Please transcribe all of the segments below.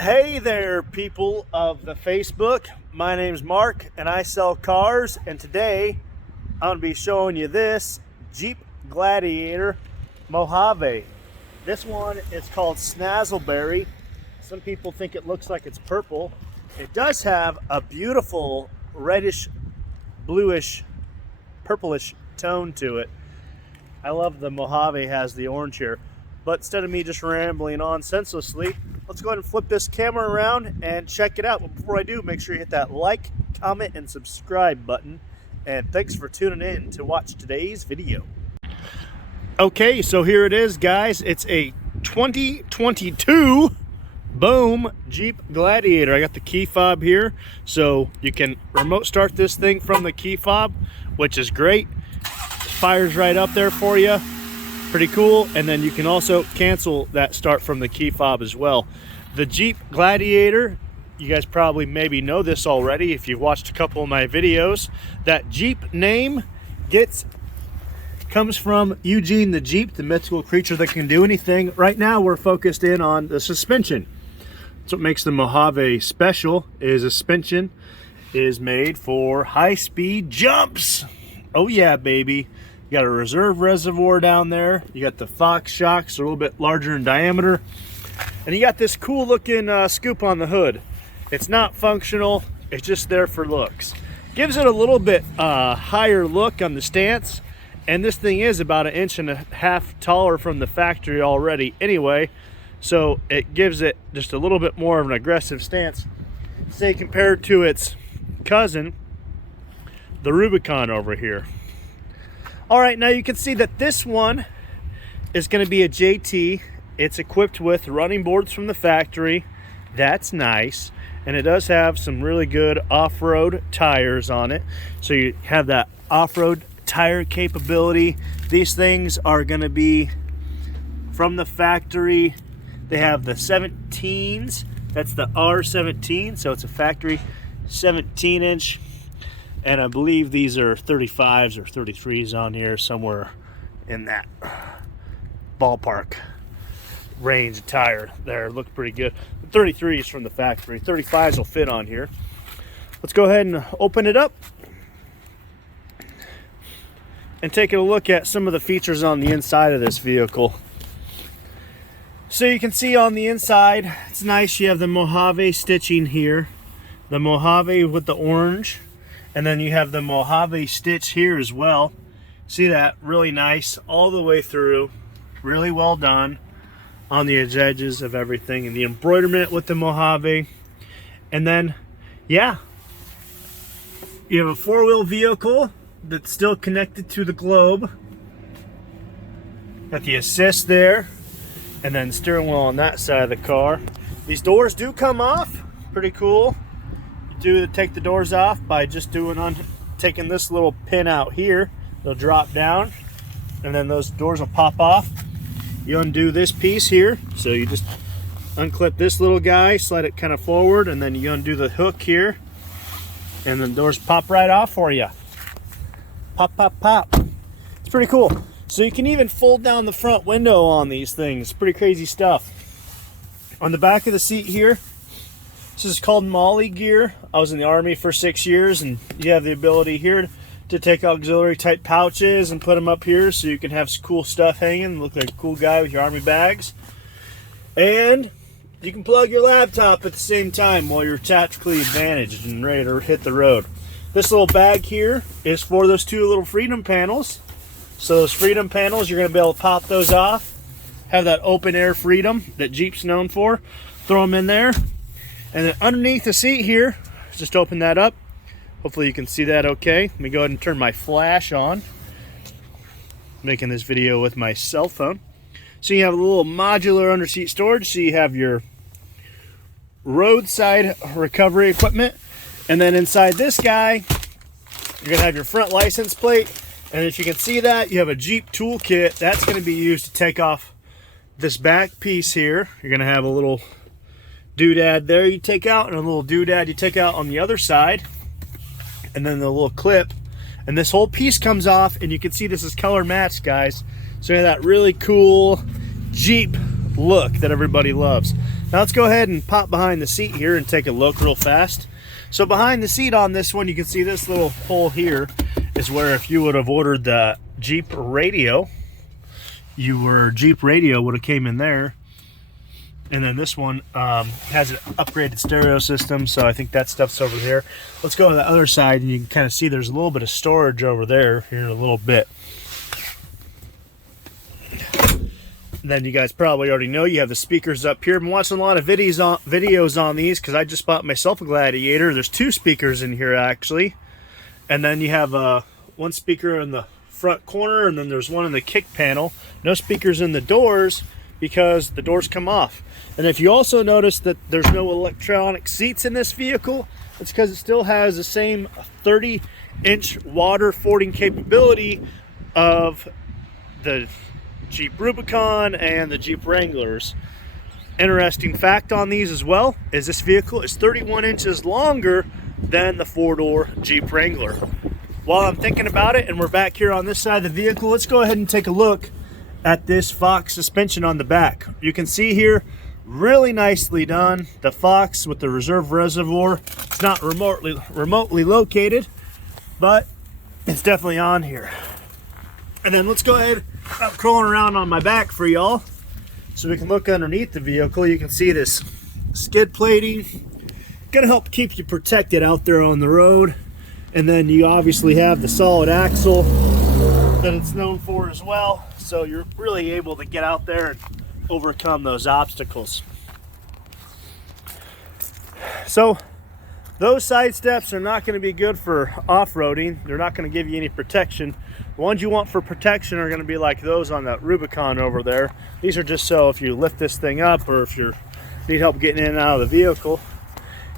Hey there, people of the Facebook. My name's Mark and I sell cars, and today I'm going to be showing you this Jeep Gladiator Mojave. This one is called Snazzleberry. Some people think it looks like it's purple. It does have a beautiful reddish, bluish, purplish tone to it. I love the Mojave has the orange here. But instead of me just rambling on senselessly, let's go ahead and flip this camera around and check it out. But before I do, make sure you hit that like, comment, and subscribe button. And thanks for tuning in to watch today's video. Okay, so here it is, guys. It's a 2022 boom Jeep Gladiator. I got the key fob here, so you can remote start this thing from the key fob, which is great. Fires right up there for you. Pretty cool. And then you can also cancel that start from the key fob as well. The Jeep Gladiator, you guys probably maybe know this already if you've watched a couple of my videos. That Jeep name comes from Eugene the Jeep, the mythical creature that can do anything. Right now we're focused in on the suspension. That's what makes the Mojave special, is suspension is made for high-speed jumps. Oh yeah, baby. You got a reserve reservoir down there. You got the Fox shocks, a little bit larger in diameter. And you got this cool looking scoop on the hood. It's not functional, it's just there for looks. Gives it a little bit higher look on the stance. And this thing is about 1.5 inches taller from the factory already anyway. So it gives it just a little bit more of an aggressive stance. Say compared to its cousin, the Rubicon over here. All right, now you can see that this one is going to be a JT. It's equipped with running boards from the factory. That's nice. And it does have some really good off-road tires on it. So you have that off-road tire capability. These things are going to be from the factory. They have the 17s. That's the R17. So it's a factory 17-inch. And I believe these are 35s or 33s on here, somewhere in that ballpark range of tire there. Look pretty good. The 33s from the factory. 35s will fit on here. Let's go ahead and open it up and take a look at some of the features on the inside of this vehicle. So you can see on the inside, it's nice. You have the Mojave stitching here. The Mojave with the orange. And then you have the Mojave stitch here as well. See that? Really nice all the way through. Really well done on the edges of everything. And the embroiderment with the Mojave. And then, yeah, you have a four-wheel vehicle that's still connected to the globe. Got the assist there. And then steering wheel on that side of the car. These doors do come off. Pretty cool. To take the doors off by just taking this little pin out here. They'll drop down and then those doors will pop off. You undo this piece here, so you just unclip this little guy, slide it kind of forward, and then you undo the hook here, and the doors pop right off for you. Pop, pop, pop. It's pretty cool. So you can even fold down the front window on these things. Pretty crazy stuff. On the back of the seat here, this is called Molly gear. I was in the Army for 6 years, and you have the ability here to take auxiliary type pouches and put them up here so you can have some cool stuff hanging, look like a cool guy with your Army bags. And you can plug your laptop at the same time while you're tactically advantaged and ready to hit the road. This little bag here is for those two little freedom panels. So those freedom panels, you're going to be able to pop those off, have that open air freedom that Jeep's known for. Throw them in there. And then underneath the seat here, just open that up. Hopefully you can see that okay. Let me go ahead and turn my flash on. Making this video with my cell phone. So you have a little modular under seat storage. So you have your roadside recovery equipment. And then inside this guy, you're gonna have your front license plate. And if you can see that, you have a Jeep toolkit. That's gonna be used to take off this back piece here. You're gonna have a little doodad there you take out, and a little doodad you take out on the other side, and then the little clip, and this whole piece comes off, and you can see this is color matched, guys. So you have that really cool Jeep look that everybody loves. Now let's go ahead and pop behind the seat here and take a look real fast. So behind the seat on this one, you can see this little hole here is where if you would have ordered the Jeep radio, Jeep radio would have came in there. And then this one has an upgraded stereo system, so I think that stuff's over there. Let's go to the other side, and you can kind of see there's a little bit of storage over there here in a little bit. Then you guys probably already know you have the speakers up here. I've been watching a lot of videos on these because I just bought myself a Gladiator. There's 2 speakers in here actually. And then you have one speaker in the front corner, and then there's one in the kick panel. No speakers in the doors because the doors come off. And if you also notice that there's no electronic seats in this vehicle, it's because it still has the same 30-inch water fording capability of the Jeep Rubicon and the Jeep Wranglers. Interesting fact on these as well is this vehicle is 31 inches longer than the 4-door Jeep Wrangler. While I'm thinking about it, and we're back here on this side of the vehicle, let's go ahead and take a look at this Fox suspension on the back. You can see here, really nicely done. The Fox with the reserve reservoir. It's not remotely located, but it's definitely on here. And then let's go ahead, I'm crawling around on my back for y'all so we can look underneath the vehicle. You can see this skid plating. Gonna help keep you protected out there on the road. And then you obviously have the solid axle that it's known for as well. So you're really able to get out there and overcome those obstacles. So those side steps are not going to be good for off-roading. They're not going to give you any protection. The ones you want for protection are going to be like those on that Rubicon over there. These are just so if you lift this thing up or if you need help getting in and out of the vehicle.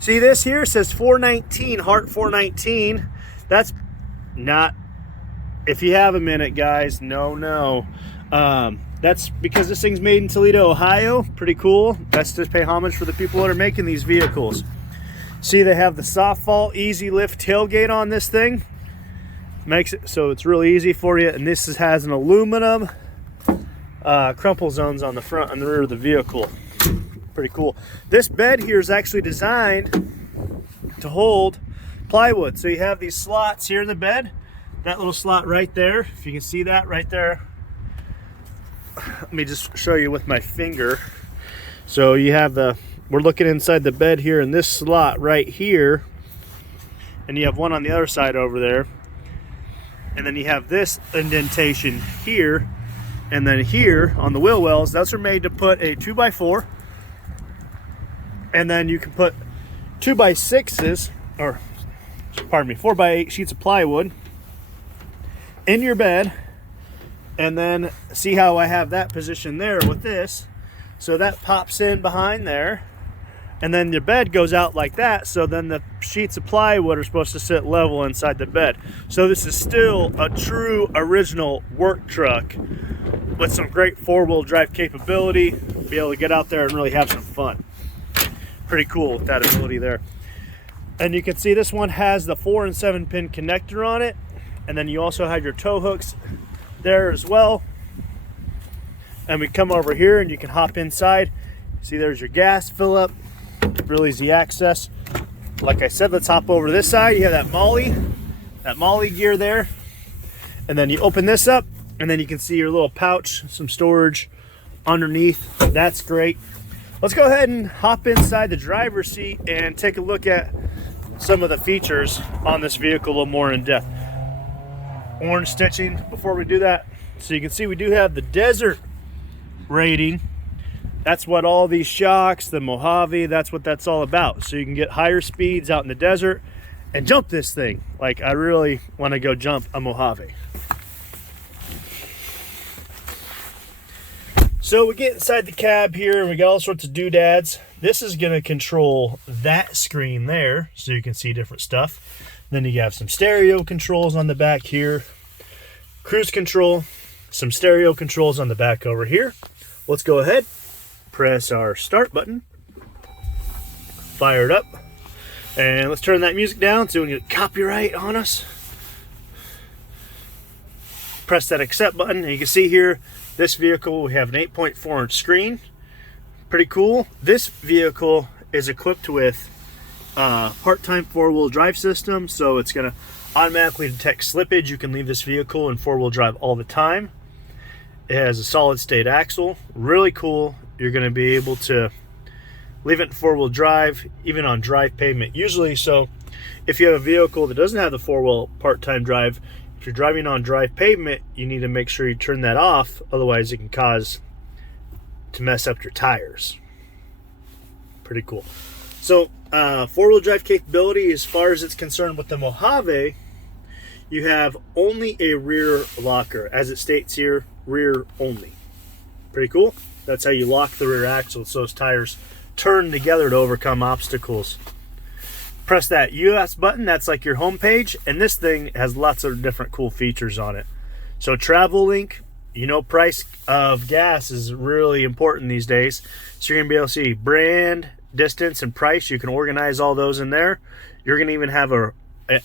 See, this here says 419, Heart 419. That's not, if you have a minute, guys, no. That's because this thing's made in Toledo, Ohio. Pretty cool. That's to pay homage for the people that are making these vehicles. See, they have the soft fault easy lift tailgate on this thing. Makes it so it's really easy for you. And this has an aluminum crumple zones on the front and the rear of the vehicle. Pretty cool. This bed here is actually designed to hold plywood. So you have these slots here in the bed. That little slot right there, if you can see that right there. Let me just show you with my finger. So you have we're looking inside the bed here in this slot right here. And you have one on the other side over there. And then you have this indentation here. And then here on the wheel wells, those are made to put a 2x4. And then you can put 2x6s, or pardon me, 4x8 sheets of plywood in your bed. And then see how I have that position there with this. So that pops in behind there. And then the bed goes out like that. So then the sheets of plywood are supposed to sit level inside the bed. So this is still a true original work truck with some great 4-wheel drive capability. Be able to get out there and really have some fun. Pretty cool with that ability there. And you can see this one has the 4 and 7 pin connector on it. And then you also have your tow hooks there as well. And we come over here and you can hop inside. See, there's your gas fill up. Real easy access. Like I said, let's hop over to this side. You have that Molly gear there. And then you open this up and then you can see your little pouch, some storage underneath. That's great. Let's go ahead and hop inside the driver's seat and take a look at some of the features on this vehicle a little more in depth. Orange stitching before we do that. So you can see we do have the desert rating. That's what all these shocks, the Mojave, that's what that's all about. So you can get higher speeds out in the desert and jump this thing. Like I really want to go jump a Mojave. So we get inside the cab here and we got all sorts of doodads. This is going to control that screen there so you can see different stuff. Then you have some stereo controls on the back here. Cruise control, some stereo controls on the back over here. Let's go ahead, press our start button, fire it up, and let's turn that music down so we can get copyright on us. Press that accept button and you can see here, this vehicle, we have an 8.4 inch screen. Pretty cool. This vehicle is equipped with part-time four-wheel drive system, so it's going to automatically detect slippage. You can leave this vehicle in four-wheel drive all the time. It has a solid state axle, really cool. You're going to be able to leave it in four-wheel drive even on dry pavement usually. So if you have a vehicle that doesn't have the four-wheel part-time drive, if you're driving on dry pavement, you need to make sure you turn that off, otherwise it can cause to mess up your tires. Pretty cool. So four-wheel drive capability, as far as it's concerned with the Mojave, you have only a rear locker. As it states here, rear only. Pretty cool. That's how you lock the rear axle, so those tires turn together to overcome obstacles. Press that US button, that's like your home page, and this thing has lots of different cool features on it. So travel link, you know, price of gas is really important these days. So you're gonna be able to see brand, distance, and price. You can organize all those in there. You're gonna even have an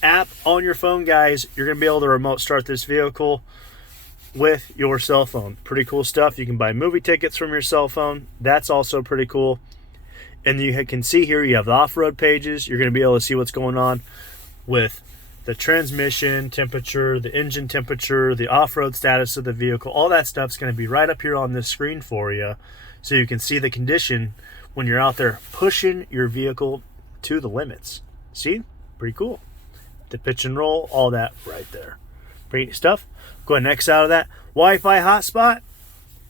app on your phone, guys. You're gonna be able to remote start this vehicle with your cell phone. Pretty cool stuff. You can buy movie tickets from your cell phone. That's also pretty cool. And you can see here you have the off-road pages. You're going to be able to see what's going on with the transmission temperature, the engine temperature, the off-road status of the vehicle. All that stuff's going to be right up here on this screen for you, so you can see the condition when you're out there pushing your vehicle to the limits. See? Pretty cool. The pitch and roll, all that right there. Pretty neat stuff. Go ahead and X out of that. Wi-Fi hotspot.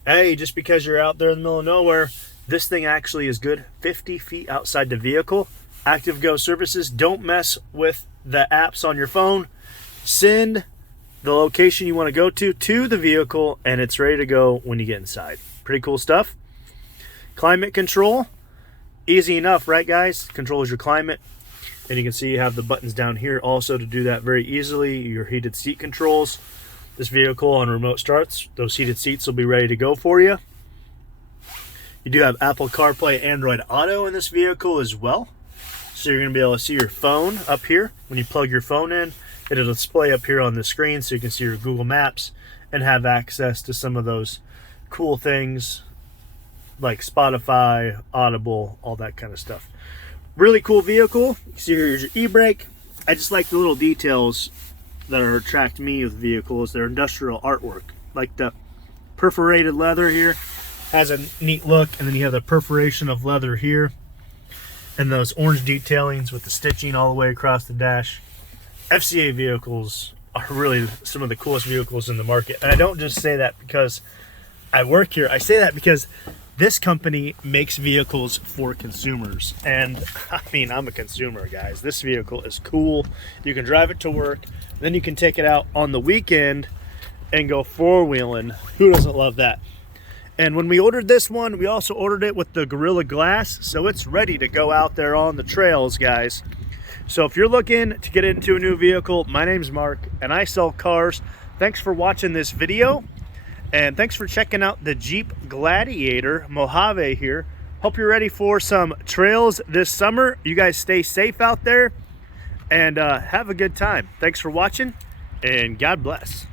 Hey, just because you're out there in the middle of nowhere, this thing actually is good 50 feet outside the vehicle. ActiveGo services. Don't mess with the apps on your phone. Send the location you want to go to the vehicle, and it's ready to go when you get inside. Pretty cool stuff. Climate control. Easy enough, right, guys? Controls your climate. And you can see you have the buttons down here also to do that very easily. Your heated seat controls. This vehicle on remote starts, those heated seats will be ready to go for you. You do have Apple CarPlay, Android Auto in this vehicle as well. So you're going to be able to see your phone up here. When you plug your phone in, it'll display up here on the screen so you can see your Google Maps and have access to some of those cool things like Spotify, Audible, all that kind of stuff. Really cool vehicle. You see here's your e-brake. I just like the little details that attract me with vehicles. They're industrial artwork, like the perforated leather here. Has a neat look, and then you have the perforation of leather here and those orange detailings with the stitching all the way across the dash. FCA vehicles are really some of the coolest vehicles in the market, and I don't just say that because I work here. I say that because this company makes vehicles for consumers, and I mean, I'm a consumer, guys. This vehicle is cool. You can drive it to work, then you can take it out on the weekend and go four-wheeling. Who doesn't love that? And when we ordered this one, we also ordered it with the Gorilla Glass, so it's ready to go out there on the trails, guys. So if you're looking to get into a new vehicle, my name's Mark, and I sell cars. Thanks for watching this video, and thanks for checking out the Jeep Gladiator Mojave here. Hope you're ready for some trails this summer. You guys stay safe out there, and have a good time. Thanks for watching, and God bless.